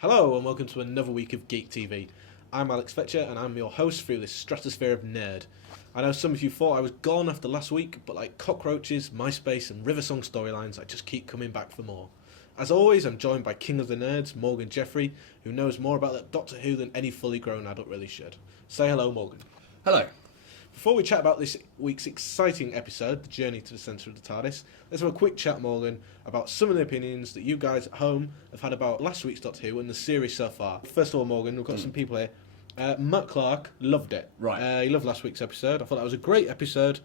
Hello and welcome to another week of Geek TV. I'm Alex Fletcher and I'm your host through this stratosphere of nerd. I know some of you thought I was gone after last week, but like cockroaches, MySpace and Riversong storylines, I just keep coming back for more. As always, I'm joined by King of the Nerds, Morgan Jeffrey, who knows more about that Doctor Who than any fully grown adult really should. Say hello, Morgan. Hello. Before we chat about this week's exciting episode, The Journey to the Centre of the TARDIS, let's have a quick chat, Morgan, about some of the opinions that you guys at home have had about last week's Doctor Who and the series so far. First of all, Morgan, we've got some people here. Matt Clark loved it. Right. He loved last week's episode. I thought that was a great episode.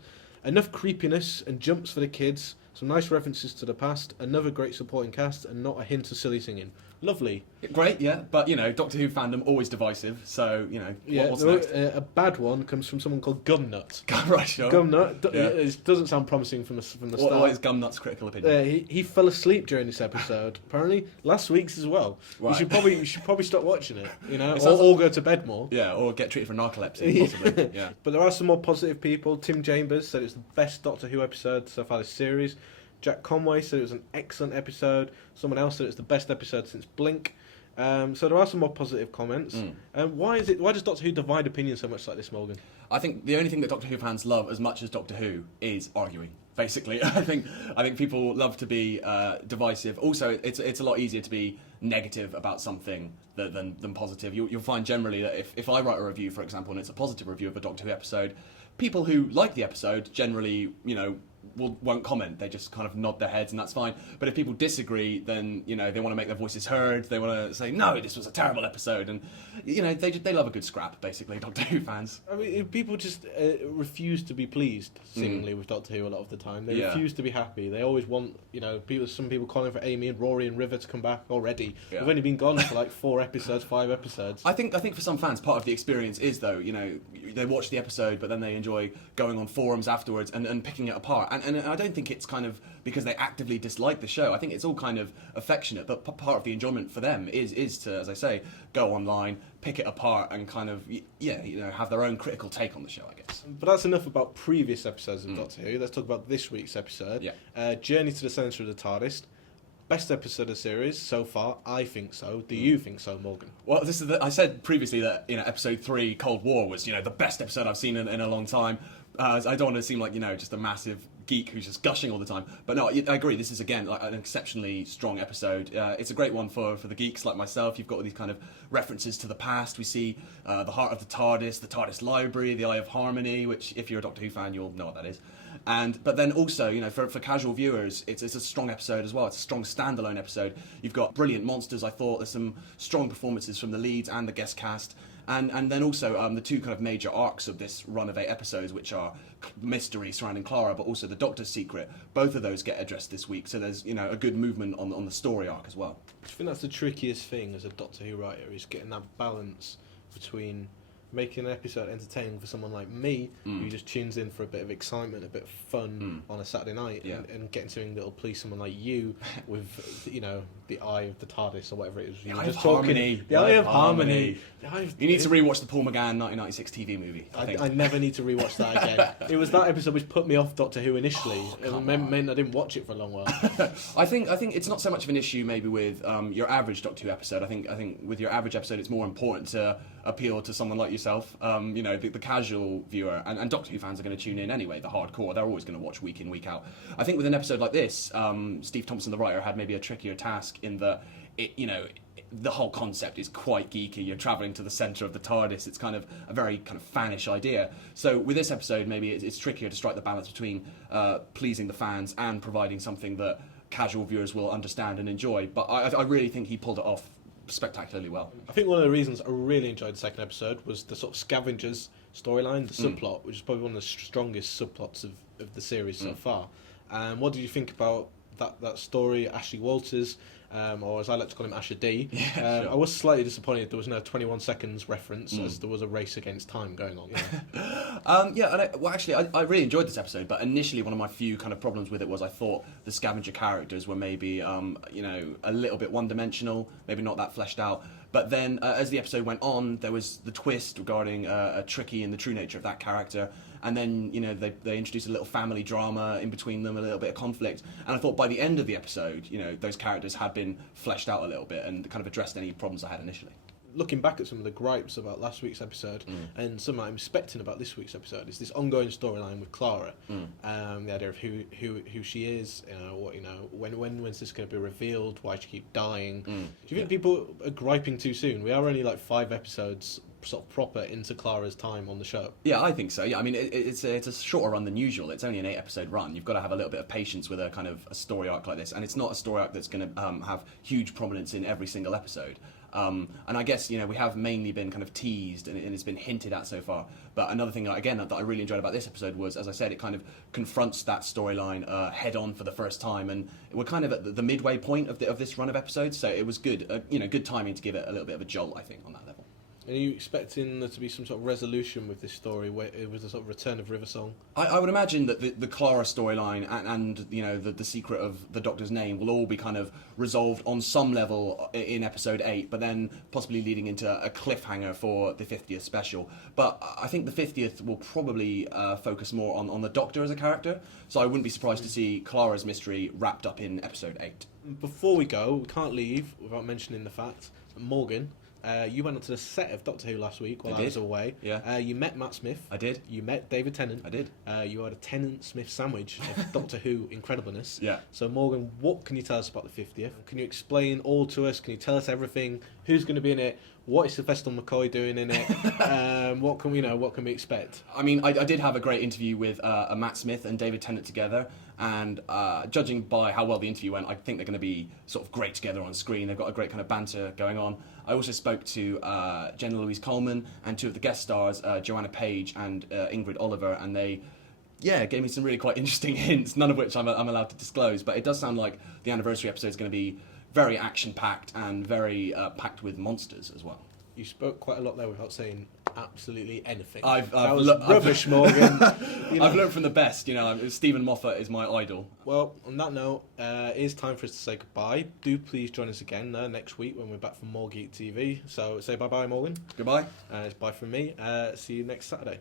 Enough creepiness and jumps for the kids, some nice references to the past, another great supporting cast, and not a hint of silly singing. Lovely. Great, yeah, but you know, Doctor Who fandom always divisive, so you know, what's next? A bad one comes from someone called Gumnut. Right, sure. Gumnut, Yeah. it doesn't sound promising from the start. What is Gumnut's critical opinion? He fell asleep during this episode. Apparently, last week's as well. Right. You should probably stop watching it. You know, It or go to bed more. Yeah, or get treated for narcolepsy, possibly. Yeah. But there are some more positive people. Tim Chambers said it's the best Doctor Who episode so far this series. Jack Conway said it was an excellent episode. Someone else said it's the best episode since Blink. So there are some more positive comments. Why does Doctor Who divide opinions so much like this, Morgan? I think the only thing that Doctor Who fans love as much as Doctor Who is arguing. Basically, I think people love to be divisive. Also, it's a lot easier to be negative about something than positive. You'll find generally that if I write a review, for example, and it's a positive review of a Doctor Who episode, people who like the episode generally, won't comment. They just kind of nod their heads, and that's fine. But if people disagree, then they want to make their voices heard. They want to say, no, this was a terrible episode, and they love a good scrap. Basically, Doctor Who fans. I mean, people just refuse to be pleased, seemingly, with Doctor Who a lot of the time. They refuse to be happy. They always want, some people calling for Amy and Rory and River to come back already. Yeah. They've only been gone for like 4 episodes, 5 episodes. I think for some fans, part of the experience is, though, they watch the episode, but then they enjoy going on forums afterwards and picking it apart. And I don't think it's kind of because they actively dislike the show. I think it's all kind of affectionate, but part of the enjoyment for them is to, as I say, go online, pick it apart, and kind of have their own critical take on the show, I guess. But that's enough about previous episodes of Doctor Who. Let's talk about this week's episode. Yeah. Journey to the Centre of the TARDIS. Best episode of the series so far. I think so. Do you think so, Morgan? Well, I said previously that episode 3, Cold War, was the best episode I've seen in a long time. I don't want to seem like just a massive geek who's just gushing all the time, but no, I agree. This is again like an exceptionally strong episode. It's a great one for the geeks like myself. You've got all these kind of references to the past. We see the heart of the TARDIS library, the Eye of Harmony, which if you're a Doctor Who fan, you'll know what that is. But then also, for casual viewers, it's a strong episode as well. It's a strong standalone episode. You've got brilliant monsters. I thought there's some strong performances from the leads and the guest cast. And then also the 2 kind of major arcs of this run of 8 episodes, which are mystery surrounding Clara, but also the Doctor's secret. Both of those get addressed this week, so there's a good movement on the story arc as well. I think that's the trickiest thing as a Doctor Who writer, is getting that balance between making an episode entertaining for someone like me, who just tunes in for a bit of excitement, a bit of fun on a Saturday night, and getting something that'll please someone like you with, the Eye of the TARDIS or whatever it is. The Eye of Harmony. The Eye of Harmony. You need to rewatch the Paul McGann 1996 TV movie. I never need to rewatch that again. It was that episode which put me off Doctor Who initially. It meant I didn't watch it for a long while. I think it's not so much of an issue maybe with your average Doctor Who episode. I think with your average episode, it's more important to appeal to someone like yourself. The casual viewer, and Doctor Who fans are going to tune in anyway. The hardcore, they're always going to watch week in, week out. I think with an episode like this, Steve Thompson, the writer, had maybe a trickier task in that the whole concept is quite geeky. You're travelling to the centre of the TARDIS. It's kind of a very kind of fanish idea. So with this episode, maybe it's trickier to strike the balance between pleasing the fans and providing something that casual viewers will understand and enjoy. But I really think he pulled it off spectacularly well. I think one of the reasons I really enjoyed the second episode was the sort of scavengers storyline, the subplot, which is probably one of the strongest subplots of the series so far. What did you think about that story, Ashley Walters, or as I like to call him, Asher D? Sure. I was slightly disappointed there was no 21 seconds reference, as there was a race against time going on. I really enjoyed this episode, but initially one of my few kind of problems with it was I thought the scavenger characters were maybe a little bit one-dimensional, maybe not that fleshed out. But then as the episode went on, there was the twist regarding Tricky and the true nature of that character. and then they introduce a little family drama in between them, a little bit of conflict, and I thought by the end of the episode, those characters had been fleshed out a little bit and kind of addressed any problems I had initially. Looking back at some of the gripes about last week's episode and some I'm expecting about this week's episode is this ongoing storyline with Clara. The idea of who she is, when's this going to be revealed, why she keep dying. Do you think people are griping too soon? We are only like 5 episodes sort of proper into Clara's time on the show. Yeah, I think so. Yeah, I mean, it's a shorter run than usual. It's only an 8-episode run. You've got to have a little bit of patience with a kind of a story arc like this, and it's not a story arc that's going to have huge prominence in every single episode. And I guess, we have mainly been kind of teased and it's been hinted at so far. But another thing, again, that I really enjoyed about this episode was, as I said, it kind of confronts that storyline head on for the first time. And we're kind of at the midway point of this run of episodes. So it was good, good timing to give it a little bit of a jolt, I think, on that level. Are you expecting there to be some sort of resolution with this story, where it was a sort of return of River Song? I would imagine that the Clara storyline and the secret of the Doctor's name will all be kind of resolved on some level in episode 8, but then possibly leading into a cliffhanger for the 50th special. But I think the 50th will probably focus more on the Doctor as a character, so I wouldn't be surprised to see Clara's mystery wrapped up in episode 8. Before we go, we can't leave without mentioning the fact that Morgan, you went onto the set of Doctor Who last week while I was away. Yeah. You met Matt Smith. I did. You met David Tennant. I did. You had a Tennant-Smith sandwich of Doctor Who incredibleness. Yeah. So Morgan, what can you tell us about the 50th? Can you explain all to us? Can you tell us everything? Who's going to be in it? What is Sylvester McCoy doing in it? What can we expect? I mean, I did have a great interview with Matt Smith and David Tennant together, and judging by how well the interview went, I think they're going to be sort of great together on screen. They've got a great kind of banter going on. I also spoke to Jenna Louise Coleman and 2 of the guest stars, Joanna Page and Ingrid Oliver, and they gave me some really quite interesting hints, none of which I'm allowed to disclose, but it does sound like the anniversary episode is going to be very action-packed and very packed with monsters as well. You spoke quite a lot there without saying absolutely anything. Rubbish, Morgan. I've learned from the best. Stephen Moffat is my idol. Well, on that note, it is time for us to say goodbye. Do please join us again next week when we're back for more Geek TV. So say bye-bye, Morgan. Goodbye. It's bye from me. See you next Saturday.